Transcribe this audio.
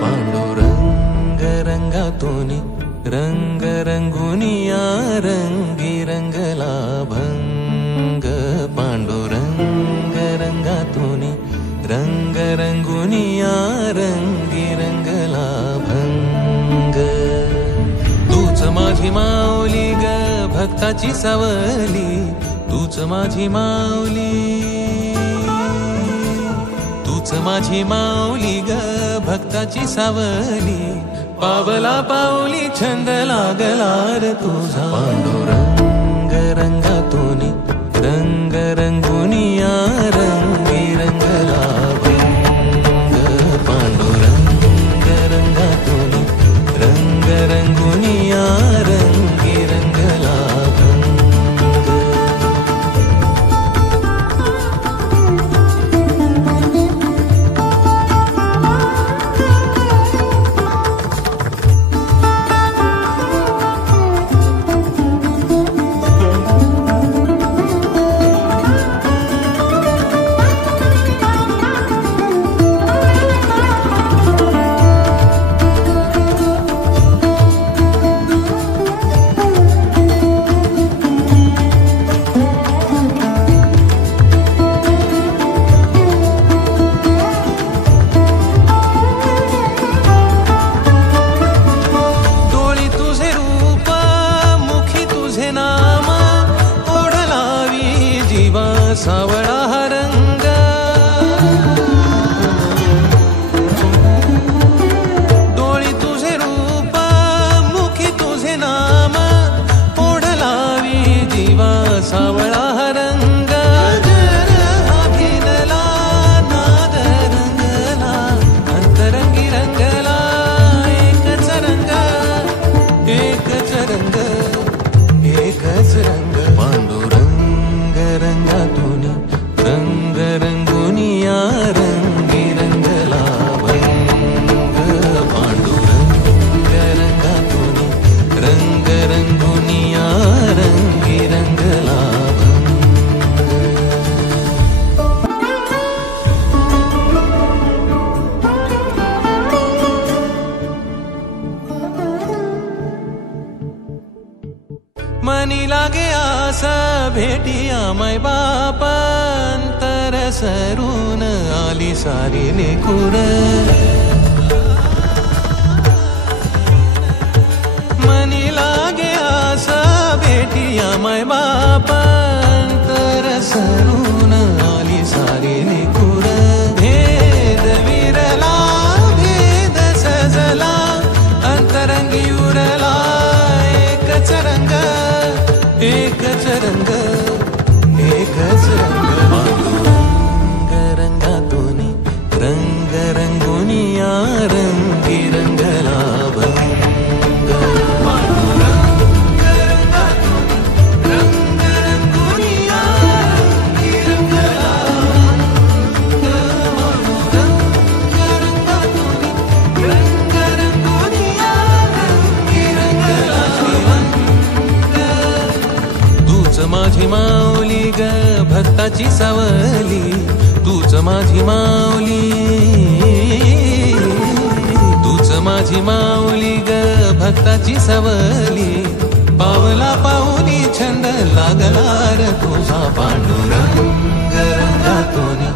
पांडुरंग रंगातूनी रंग रंगुनिया रंगी रंगला भंग। पांडुरंग रंगातूनी रंग रंगुनिया रंगी रंगला भंग। तूच माझी माऊली ग भक्ताची सावली, तूच माझी माऊली, तूच माझी माऊली ग भक्ताची सावली। पावला पाऊली छंद लागला रे तुझा। पांडुरंग रंगातूनी रंग रंगुनिया रंगी रंगला भंग। पांडुरंग रंगातूनी रंग रंगुनिया रंगी रंगला भंग। सावळा हा रंग, डोळी तुझे रूप मुखी तुझे नाम, ओढ लावी जीवा सावळा हा रंग। अभिनला नाद रंगला अंतरंगी रंगला, एकच रंग एकच रंग एकच रंग। पांडुरंग रंगातूनी रंग रंगुनिया रंगी रंगला भंग। पांडुरंग रंगातूनी रंग रंगुनिया रंगी रंगला भंग। मनी लागे आस भेटिया मै बाप, अंतर सरून आली सारी लेकुर। मनी लागे आस भेटिया मै बाप, अंतर सरून आली सारी लेकुर। भेद विरला भेद सजला अंतरंगी उरला, एकच रंग एकच रंग एकच रंग। पांडुरंग रंगातूनी रंग रंगुनिया रंगी रंगला भंग। पांडुरंग रंगातूनी रंग रंगुनिया रंगी रंगला भंग। पांडुरंग रंगातूनी रंग रंगुनिया रंगी रंगला भंग। तूच माझी माऊली ग भक्ताची सावली, तूच माझी माऊली, तूच माझी माऊली ग भक्ताची सावली। पावला पाऊली छंद लागला रे तुझा। पांडुरंग रंगातूनी